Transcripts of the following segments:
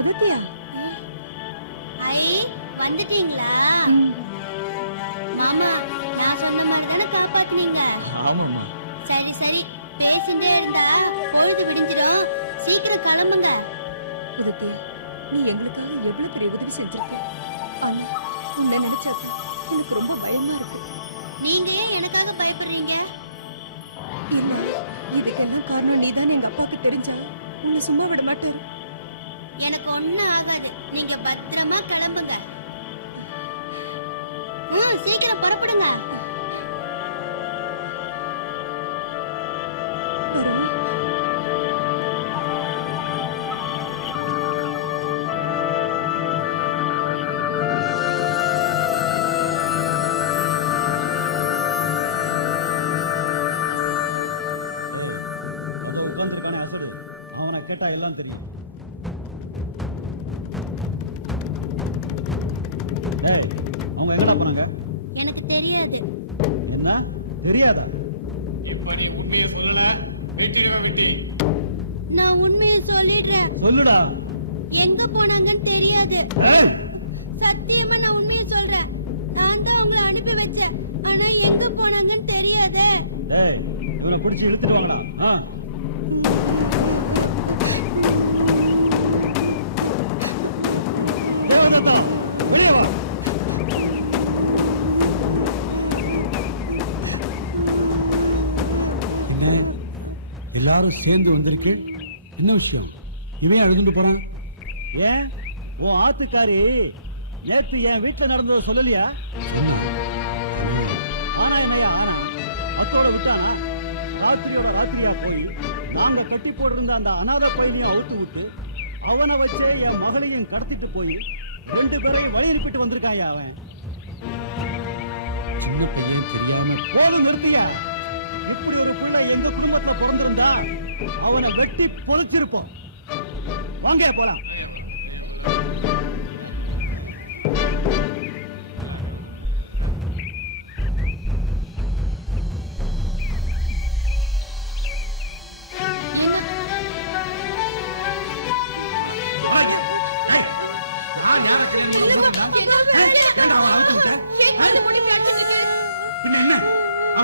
உதத்தியா? ஐ வந்துட்டீங்களா மாமா? நான் சொன்ன மாதிரி தானே காப்பாத்துனீங்க. ஆமாம்மா. சரி சரி, பேசிட்டே இருந்தா பொழுது விடிஞ்சிரும். சீக்கிரம் கிளம்புங்க. உதத்தியா, நீ எங்களுக்காக எவ்வளவு பெரிய உதவி செஞ்சிருக்க. ஆனா உன்னை நினைச்சாக்க எனக்கு ரொம்ப பயமா இருக்கு. நீங்க ஏன் எனக்காக பயப்படுறீங்க? இல்ல, இதுக்கெல்லாம் காரணம் நீதானே. எங்க அப்பாக்கு தெரிஞ்சா உன்னை சும்மா விட மாட்டாரு. எனக்கு ஒண்ணும் ஆகாது. நீங்க பத்திரமா கிளம்புங்க. சீக்கிரம் புறப்படுங்க. கேட்டா எல்லாம் தெரியும். அவங்க எங்கடா போனாங்க? எனக்கு தெரியாது. என்ன தெரியாதா? இப்ப நீ உண்மையை சொல்லல, வெட்டிடுவேன் வெட்டி. நான் உண்மையை சொல்லிடுறேன். சொல்லுடா. எங்க போனாங்கன்னு தெரியாது. சத்தியமா நான் உண்மையை சொல்றேன். நான் தான் அவங்களை அனுப்பி வச்சேன். ஆனா எங்க போனாங்கன்னு தெரியாது. இவனை பிடிச்சி இழுத்துடுவாங்களா? எல்லாரும் சேர்ந்து வந்திருக்கு. என்ன விஷயம்? இவன் அழுதுட்டு போறான். ஏன் உன் ஆத்துக்காரி நேத்து என் வீட்டுல நடந்ததை சொல்லலையா? ஆனா என்னையா ஆனா அத்தோட விட்டானா? ராத்திரியோட ராத்திரியா போய் நாங்க கட்டி போட்டிருந்த அந்த அநாத பையனையும் அவுத்து விட்டு அவனை வச்சே என் மகளையும் கடத்திட்டு போய் 2 பேரையும் வழி அனுப்பிட்டு வந்திருக்காயா அவன். சின்ன பையன் தெரியாம போதும் நிறுத்தியா. இப்படி ஒரு பிள்ளை எங்க குடும்பத்துல பிறந்திருந்தா அவனை வெட்டி பொழிச்சிருப்போம். வாங்க போலாம். என்ன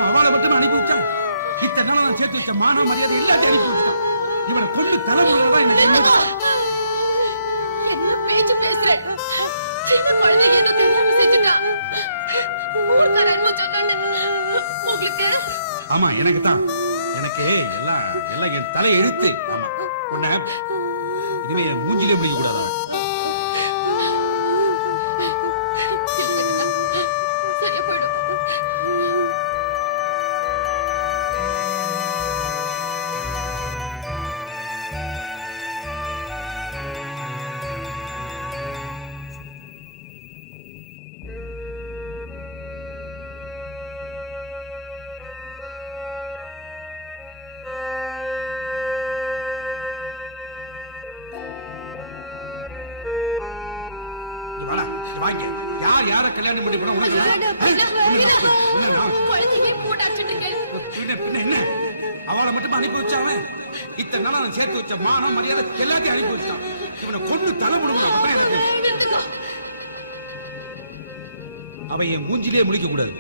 அவளை மட்டும் அனுப்பி வச்சான். இத்தனை நாள் நான் சேர்த்து வச்ச மான மரியாதை எல்லாத்தையும் அனுப்பி வச்சான். இவனை கொண்டு தலைமுறைதான் என்ன பேச்சு பேசுறேன்? சின்ன குழந்தை என்ன தெரியாம செஞ்சுட்டான். ஊர்க்கார என்ன சொன்னாங்க உங்களுக்கு? ஆமா எனக்கு தான். எனக்கு எல்லாம் என் தலை எழுத்து. ஆமா உன்ன இனிமே என் மூஞ்சிலே முடிக்க கூடாது. யார் யார கல்யாணம் பண்ணி போட உனக்கு என்ன? அவளை மட்டும் அனுப்பி வச்சாவன். இத்தனை நாள் நான் சேர்த்து வச்ச மான மரியாதை எல்லாத்தையும் அனுப்பி வச்சான். இவனை கொண்டு தலை முடுக்கணும். அவன் என் மூஞ்சிலே முழிக்க கூடாது.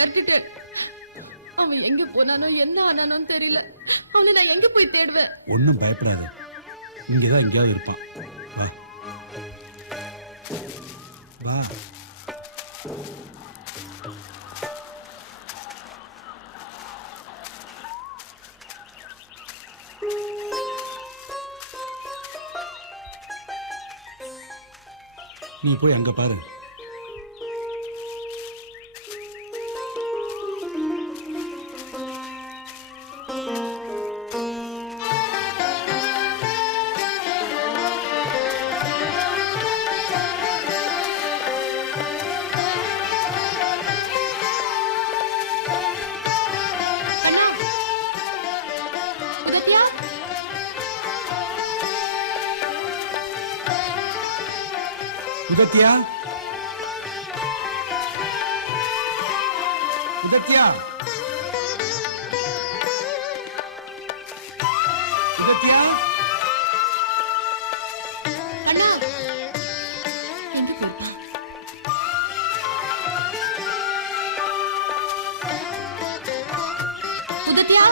மிரட்டிட்டேன். அவன் எங்க போனானோ என்ன ஆனானோன்னு தெரியல. அவனை நான் எங்க போய் தேடுவேன்? ஒன்னும் பயப்படாது, இங்கதான் எங்கேயாவது இருப்பான். வா வா. நீ போய் அங்க பாரு. அண்ணா, உதத்தியா, உதத்தியா, உதத்தியா, உதத்தியா. அண்ணா எங்க போயிருப்பான்? உதத்தியா,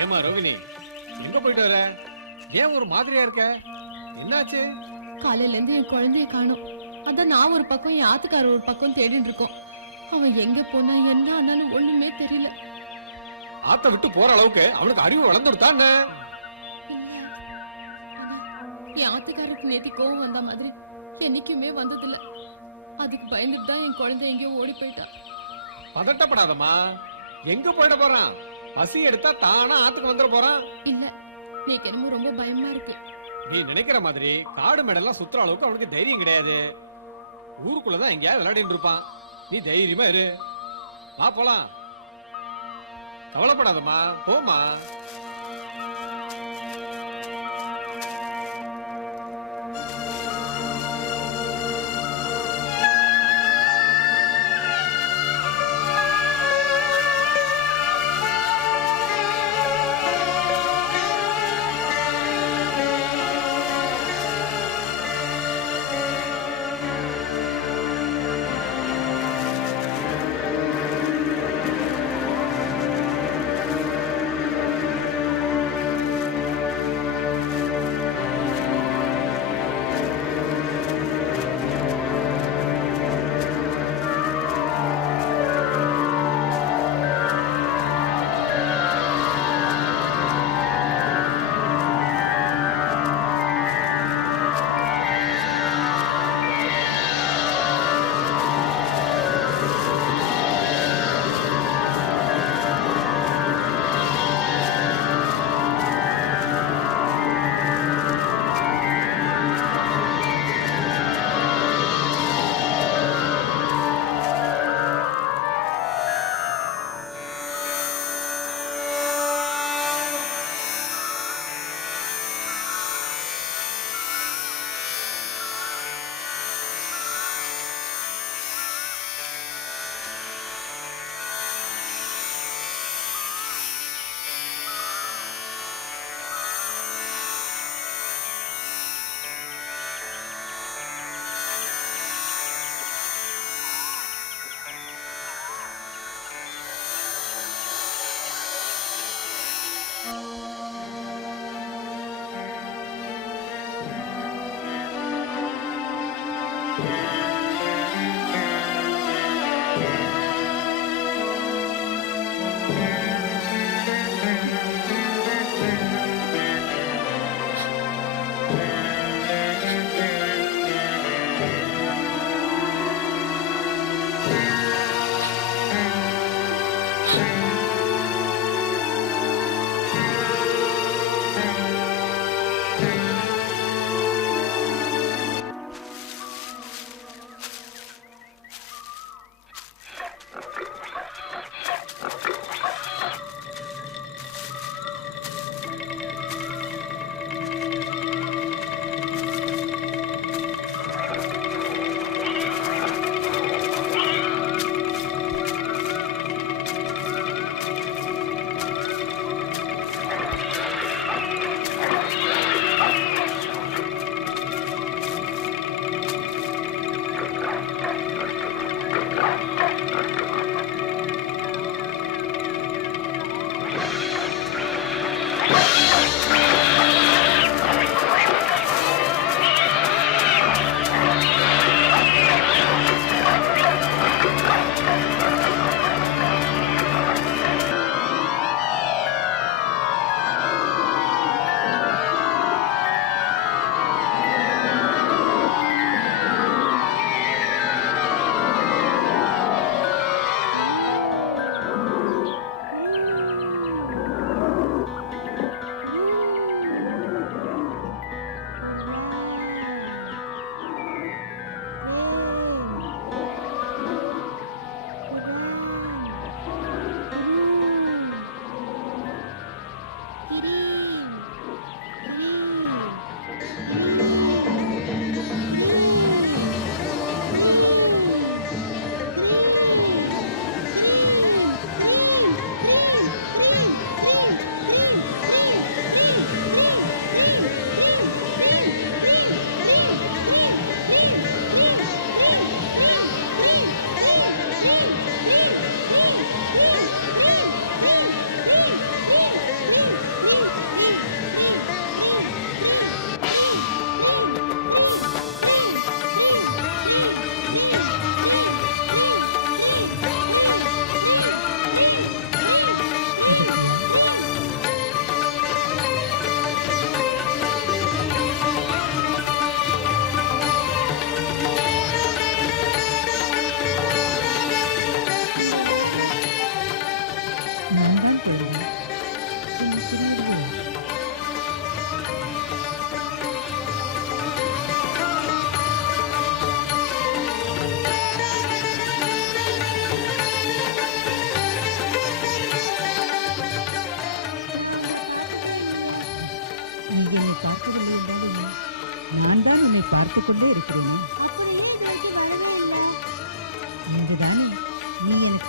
ஏமா ரோகிணி, எங்க போயிட்டு வர? ஏன் ஒரு மாதிரியா இருக்க? என்னாச்சு? காலையில இருந்து என் குழந்தைய காணோம். அதான் நான் ஒரு பக்கம், என் ஆத்துக்காரர் ஒரு பக்கம் தேடிட்டு இருக்கோம். அவன் எங்க போனா என்ன ஆனாலும் ஒண்ணுமே தெரியல. ஆத்த விட்டு போற அளவுக்கு அவனுக்கு அறிவு வளர்ந்துடுதான். இல்ல. ஆனா, என் ஆத்துக்காரருக்கு நேத்தி கோவம் வந்த மாதிரி என்னைக்குமே வந்ததில்ல. அதுக்கு பயந்துட்டு தான் என் குழந்தை எங்கேயோ ஓடி போயிட்டா. பதட்டப்படாதம்மா. எங்க போயிட போறான்? பசி எடுத்தா தானா ஆத்துக்கு வந்துட போறான். இல்ல, நீக்கு என்னமோ ரொம்ப பயமா இருக்கு. நீ நினைக்கிற மாதிரி காடு மேடெல்லாம் சுத்துற அளவுக்கு அவனுக்கு தைரியம் கிடையாது. ஊருக்குள்ளதான் எங்கேயாவது விளையாடிட்டு இருப்பான். நீ தைரியமா இரு. வா போலாம். கவலைப்படாதம்மா, போமா.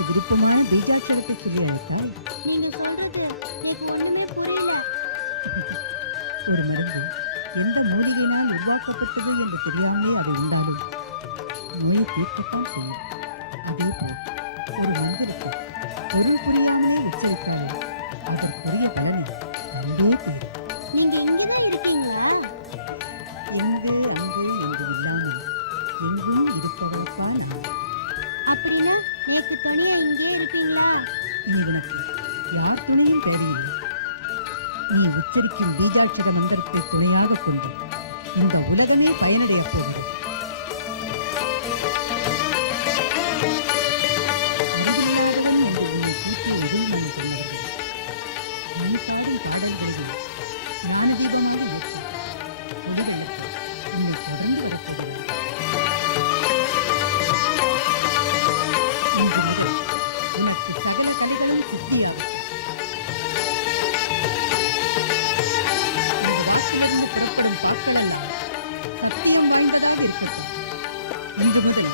உனக்கு விருப்பமான பீஜாட்சரத்தை சொல்லி அழைத்தால் நீங்க சொல்றது எனக்கு ஒண்ணுமே புரியல. ஒரு மருந்து எந்த மூலிகையினால் உருவாக்கப்பட்டது என்று தெரியாமலே அதை உண்டாலும் நோய் தீர்க்கத்தான் செய்யும். அதே போல் ஒரு மந்திரத்தை பொருள் புரியாமலே உச்சரித்தாலும் அதற்குரிய பலன் அங்கே தரும். நீங்க இங்கதான் இருக்கீங்களா? எங்கே அங்கே என்று இல்லாமல் எங்கும் இருப்பவர்தான் நான். அப்படின்னா நேற்று தனியா இங்கே இருக்கீங்களா? எனக்கு யார் துணையும் தேவையில்லை. நீ உச்சரிக்கும் பீஜாட்சர மந்திரத்தை துணையாக கொண்டு இந்த உலகமே பயனடைய போகிறது. அறிவில்லாதவன் என்று உன்னை கூட்டிய எதிர்மனை சொன்னார்கள். நீ பாடும் பாடல்களில் ஞானதீபமாக இருக்கும் பொழுதுகளுக்கு உன்னை தொடர்ந்து வரப்போகிறது. இன்று முதல் உனக்கு சகல கலைகளும் சித்தியாகும். இந்த வாக்கிலிருந்து புறப்படும் பாக்களெல்லாம் சத்தியம் வாய்ந்ததாக இருக்கட்டும். இன்று முதல்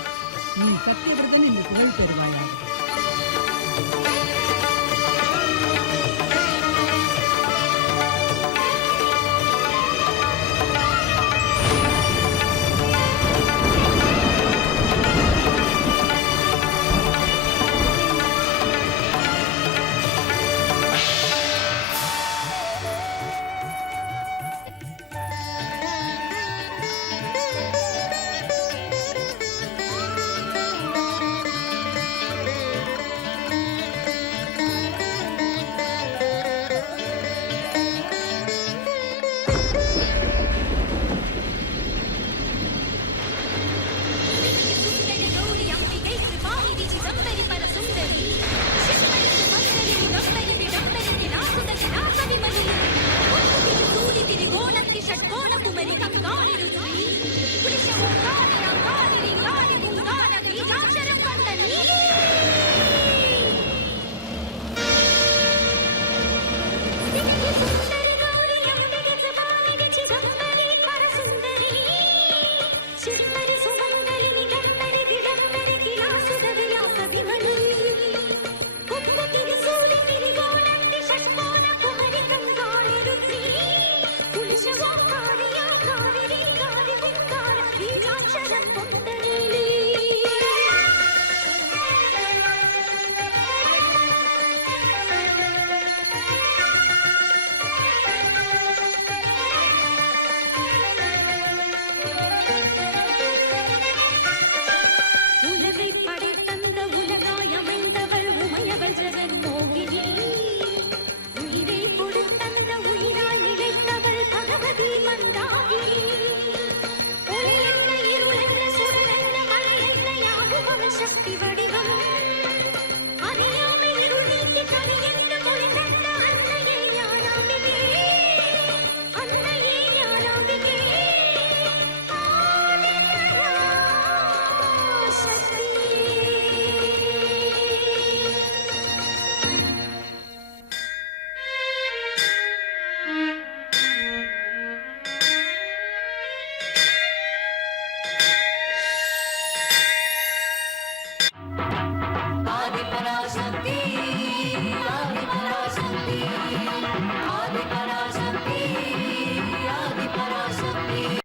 நீ சத்தியவிரதன் என்று புகழ் பெறுவாயாக. சுந்தரி கௌரி அம்பிகை கிருபாநிதி சிதம்பரி பரசுந்தரி சிவமரி சுமங்கலி விகம்பரி விடம்பரி விலாசுத விலாச விமலி முத்துபிரி சூலி திரிகோணத்தி ஷட்கோண குமரி கங்காளி ருத்ரி புலிஷ ஓங்காரி அங்காரி லிங்காரி குங்கார பீஜாட்சரம் கொண்ட நீலி சுந்தரி கௌரி அம்பிகை கிருபாநிதி சிதம்பரி பரசுந்தரி சிவமரி சுமங்கலி நிகம்பரி விடம்பரி கிலாசுத விலாச விமலி முத்துபிரி சூலி திரிகோணத்தி ஷட்கோண குமரி கங்காளி ருத்ரி புலிஷ ஓங்காரி அங்காரி லிங்காரி குங்கார பீஜாட்சரம் கொண்ட நீலி உலகை படைத்தந்த உலகாய் அமைந்தவள் உமையவள் ஜெகன்மோகினி உயிரை கொடுத்தந்த உயிராய் நிலைத்தவள் பகவதி மந்தாகினி ஒளி என்ன இருள் என்ன சுடர் என்ன மழை என்ன யாவும் அவள் சக்தி வடிவம்